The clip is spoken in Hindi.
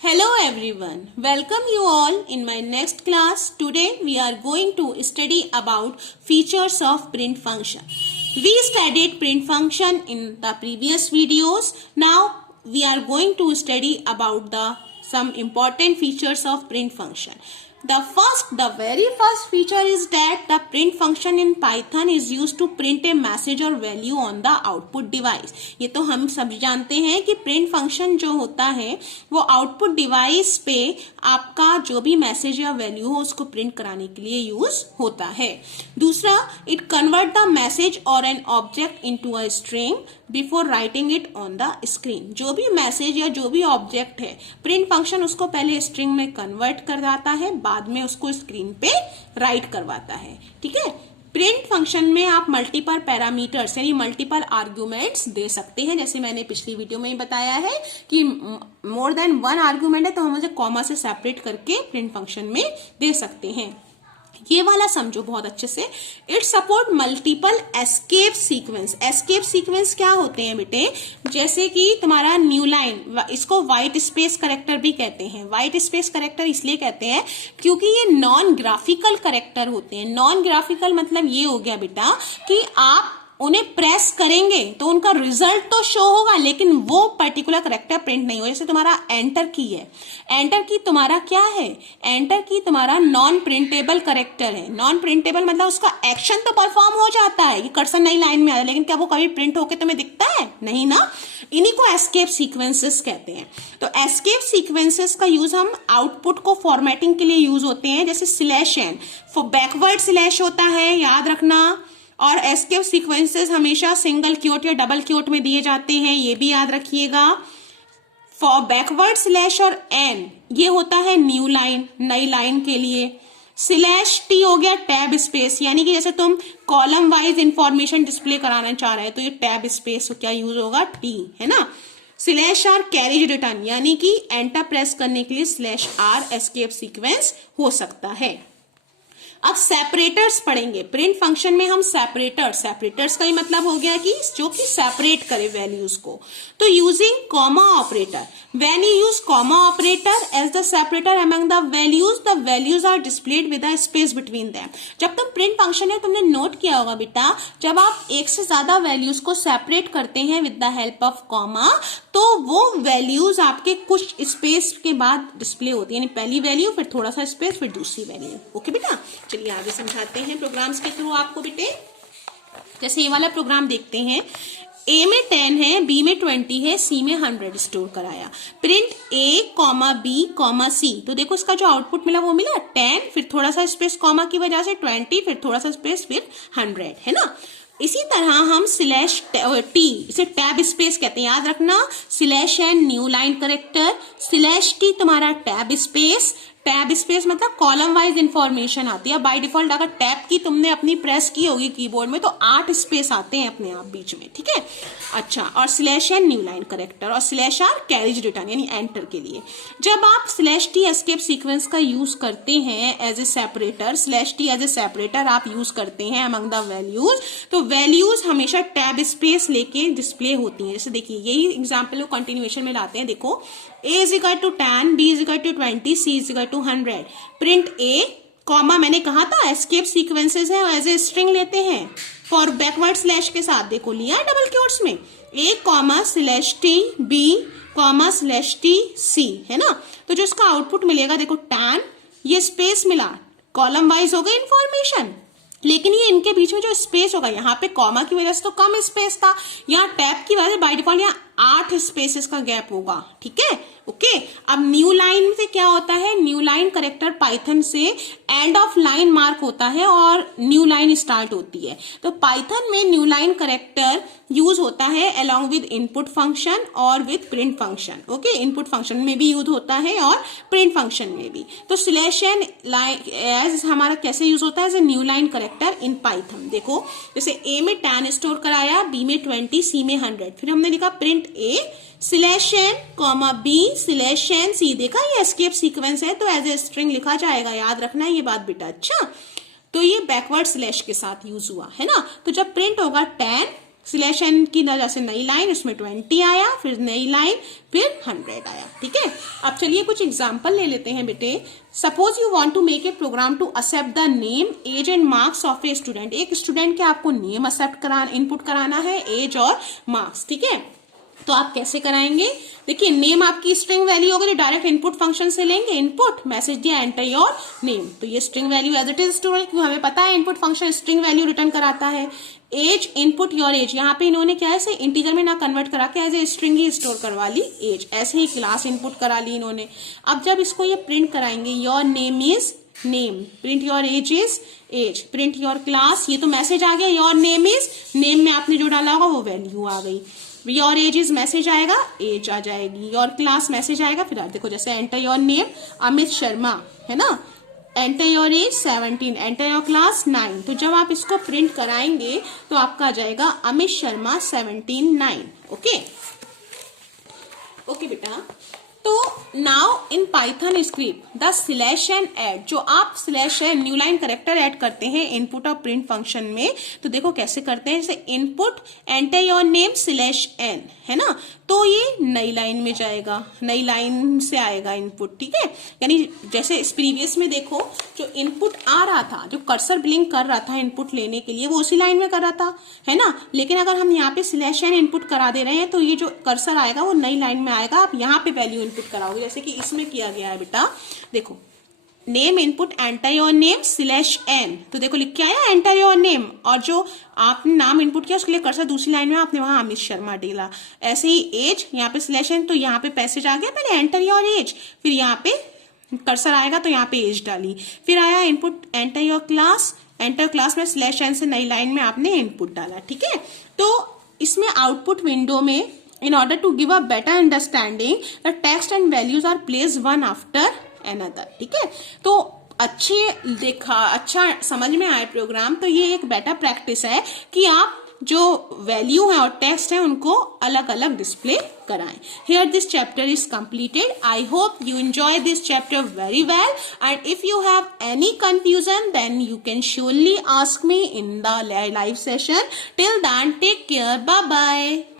Hello everyone, welcome you all in my next class. Today we are going to study about features of print function. We studied print function in the previous videos. Now we are going to study about some important features of print function. The very first feature is that the print function in Python is used to print a message or value on the output device. ये तो हम सब जानते हैं कि print function जो होता है वो output device पे आपका जो भी मैसेज या वैल्यू हो उसको प्रिंट कराने के लिए यूज होता है. दूसरा, it convert the message or an object into a string before writing it on the screen. जो भी मैसेज या जो भी ऑब्जेक्ट है प्रिंट फंक्शन उसको पहले स्ट्रिंग में कन्वर्ट कर जाता है, बाद में उसको स्क्रीन पे राइट करवाता है. ठीक है. प्रिंट फंक्शन में आप मल्टीपल पैरामीटर्स यानी मल्टीपल आर्ग्यूमेंट्स दे सकते हैं. जैसे मैंने पिछली वीडियो में ही बताया है कि मोर देन वन आर्ग्यूमेंट है तो हम उसे कॉमा से सेपरेट करके प्रिंट फंक्शन में दे सकते हैं. ये वाला समझो बहुत अच्छे से. It support multiple escape sequence. Escape sequence क्या होते हैं बेटे? जैसे कि तुम्हारा न्यू लाइन, इसको व्हाइट स्पेस करेक्टर भी कहते हैं. व्हाइट स्पेस करेक्टर इसलिए कहते हैं क्योंकि ये नॉन ग्राफिकल करेक्टर होते हैं. नॉन ग्राफिकल मतलब ये हो गया बेटा कि आप उन्हें प्रेस करेंगे तो उनका रिजल्ट तो शो होगा लेकिन वो पर्टिकुलर करेक्टर प्रिंट नहीं होगा. जैसे तुम्हारा एंटर की है, एंटर की तुम्हारा क्या है? एंटर की तुम्हारा नॉन प्रिंटेबल करेक्टर है. नॉन प्रिंटेबल मतलब उसका एक्शन तो परफॉर्म हो जाता है कि कर्सर नई लाइन में आ रहा है, लेकिन क्या वो कभी प्रिंट होकर तुम्हें दिखता है? नहीं ना. इन्हीं को एस्केप सीक्वेंसेस कहते हैं. तो एस्केप सीक्वेंसेस का यूज हम आउटपुट को फॉर्मेटिंग के लिए यूज होते हैं. जैसे स्लैश एन बैकवर्ड स्लैश होता है, याद रखना. और एस्केप सीक्वेंसेस हमेशा सिंगल क्योट या डबल क्योट में दिए जाते हैं, ये भी याद रखिएगा. फॉर बैकवर्ड स्लैश और एन ये होता है न्यू लाइन, नई लाइन के लिए. स्लैश टी हो गया टैब स्पेस, यानी कि जैसे तुम कॉलम वाइज इंफॉर्मेशन डिस्प्ले कराना चाह रहे हैं तो ये टैब स्पेस क्या यूज होगा? टी, है ना. स्लैश आर कैरेज रिटर्न, यानी कि एंटर प्रेस करने के लिए स्लैश आर एस्केप सीक्वेंस हो सकता है. अब सेपरेटर्स पढ़ेंगे. प्रिंट फंक्शन में हम सेपरेटर्स का ही मतलब हो गया कि जो कि सेपरेट करे वैल्यूज को. तो using comma operator, when you use comma operator as the separator among the values are displayed with a space between them. जब तुम प्रिंट फंक्शन है तुमने नोट किया होगा बेटा, जब आप एक से ज्यादा वैल्यूज को सेपरेट करते हैं with the help of comma तो वो वैल्यूज आपके कुछ स्पेस के बाद डिस्प्ले होती है. यानी पहली वैल्यू, फिर थोड़ा सा स्पेस, फिर दूसरी वैल्यू. ओके बेटा, चलिए आगे समझाते हैं प्रोग्राम्स के थ्रू आपको बेटे. जैसे ये वाला प्रोग्राम देखते हैं. ए में 10 है, बी में 20 है, सी में 100 स्टोर कराया. प्रिंट ए कॉमा बी कॉमा सी. तो देखो इसका जो आउटपुट मिला वो मिला 10, फिर थोड़ा सा स्पेस कॉमा की वजह से 20, फिर थोड़ा सा स्पेस, फिर 100, है ना. इसी तरह हम स्लैश टी, इसे टैब स्पेस कहते हैं, याद रखना. Slash n new line character, slash t तुम्हारा टैब स्पेस. टैब स्पेस मतलब कॉलम वाइज इंफॉर्मेशन आती है. बाय डिफॉल्ट अगर टैब की तुमने अपनी प्रेस की होगी कीबोर्ड में तो 8 स्पेस आते हैं अपने आप बीच में. ठीक है. अच्छा, और slash n new line character और स्लैश आर कैरेज रिटर्न यानी एंटर के लिए. जब आप स्लैश टी एस्केप सीक्वेंस का यूज करते हैं as a separator, slash t as a separator आप यूज करते हैं अमंग द वैल्यूज, तो वैल्यूज हमेशा टैब स्पेस लेके डिस्प्ले होती हैं. जैसे देखिए यही एग्जाम्पल को कंटिन्यूएशन में लाते हैं. देखो a is equal to 10, b is equal to 20, c is equal to 100. Print a comma, मैंने कहा था एस्केप सीक्वेंसेस है एज ए स्ट्रिंग लेते हैं फॉर बैकवर्ड स्लैश के साथ. देखो लिया डबल क्योट्स में a comma slash T b comma slash T c, है ना. तो जो इसका आउटपुट मिलेगा देखो 10, ये स्पेस मिला, कॉलम वाइज हो गई इंफॉर्मेशन, लेकिन ये इनके बीच में जो स्पेस होगा यहाँ पे कॉमा की वजह से तो कम स्पेस था, यहाँ टैब की वजह से बाय डिफॉल्ट यहाँ 8 स्पेसेस का गैप होगा. ठीक है. ओके. अब न्यू लाइन से क्या होता है? न्यू लाइन करेक्टर पाइथन से एंड ऑफ लाइन मार्क होता है और न्यू लाइन स्टार्ट होती है. तो पाइथन में न्यू लाइन करेक्टर यूज होता है अलॉन्ग विद इनपुट फंक्शन और with print function. Okay. Input function में भी यूज होता है और प्रिंट फंक्शन में भी. तो स्लैश एन लाइन एज हमारा कैसे यूज होता है? As a new line character in Python. देखो जैसे ए में 10 स्टोर कराया, बी में 20, सी में 100. फिर हमने लिखा print a slash n comma b slash n c. देखा ये एस्केप सीक्वेंस है तो एज ए स्ट्रिंग लिखा जाएगा, याद रखना है ये बात बेटा. अच्छा, तो ये बैकवर्ड स्लैश के साथ यूज हुआ है ना. तो जब प्रिंट होगा 10 स्लैश एन की वजह से नई लाइन, उसमें 20 आया, फिर नई लाइन, फिर 100 आया। ठीक है, अब चलिए कुछ एग्जाम्पल ले लेते हैं बेटे। Suppose you want to make a program to accept the name, age and marks of a student. एक स्टूडेंट के आपको नेम एक्सेप्ट कराना, इनपुट कराना है, एज और मार्क्स। ठीक है, तो आप कैसे कराएंगे? देखिए, नेम आपकी स्ट्रिंग वैल्यू होगी, तो डायरेक्ट इनपुट फंक्शन से लेंगे। इनपुट, मैसेज दिया, एंटर योर नेम, तो ये string value as it is storage, क्योंकि हमें पता है input function string value return कराता है। एज, इनपुट योर एज, यहाँ पे इन्होंने क्या है, इंटीजर में ना कन्वर्ट करा के एज ए स्ट्रिंग ही स्टोर करवा ली एज, ऐसे ही क्लास इनपुट करा ली इन्होंने। अब जब इसको ये प्रिंट कराएंगे, your name is name, print your age is age, print your class, ये तो मैसेज आ गया, योर नेम इज नेम में आपने जो डाला होगा वो वैल्यू आ गई। योर एज इज मैसेज आएगा, एज आ जाएगी। योर क्लास मैसेज आएगा, फिर आप देखो जैसे enter your name Amit Sharma, है ना, enter your age 17, enter your class 9। तो जब आप इसको प्रिंट कराएंगे तो आपका आ जाएगा अमित शर्मा 17 9। ओके ओके बेटा, तो now in Python script the slash n add, जो आप slash n new line character add करते हैं इनपुट और प्रिंट फंक्शन में, तो देखो कैसे करते हैं। जैसे input enter your name slash n, है ना, तो ये नई लाइन में जाएगा, नई लाइन से आएगा इनपुट। ठीक है, यानी जैसे इस प्रीवियस में देखो, जो इनपुट आ रहा था, जो कर्सर ब्लिंक कर रहा था इनपुट लेने के लिए, वो उसी लाइन में कर रहा था, है ना। लेकिन अगर हम यहाँ पे स्लैश एन इनपुट करा दे रहे हैं, तो ये जो कर्सर आएगा वो नई लाइन में आएगा। आप यहाँ पे वैल्यू इनपुट कराओगे, जैसे कि इसमें किया गया है बेटा। देखो, name input enter your name slash n, तो देखो लिख के आया एंटर योर नेम, और जो आपने नाम इनपुट किया उसके लिए कर्सर दूसरी लाइन में आपने वहां अमित शर्मा डाला। ऐसे ही एज, यहाँ पे स्लैश एन, तो यहाँ पे पैसेज आ गया, पहले एंटर योर एज, फिर यहाँ पे कर्सर आएगा तो यहाँ पे एज डाली, फिर आया input enter your class, enter class में स्लैश एन से नई लाइन में आपने इनपुट डाला। ठीक है, तो इसमें आउटपुट विंडो में in order to give a better understanding the text and values are placed one after another। ठीक है, तो अच्छा समझ में आए प्रोग्राम, तो ये एक बेटर प्रैक्टिस है कि आप जो वैल्यू है और टेक्स्ट है उनको अलग अलग डिस्प्ले कराएं। Here this chapter is completed. I hope you enjoy this chapter very well, and if you have any confusion then you can surely ask me in the live session. Till then, take care. Bye bye.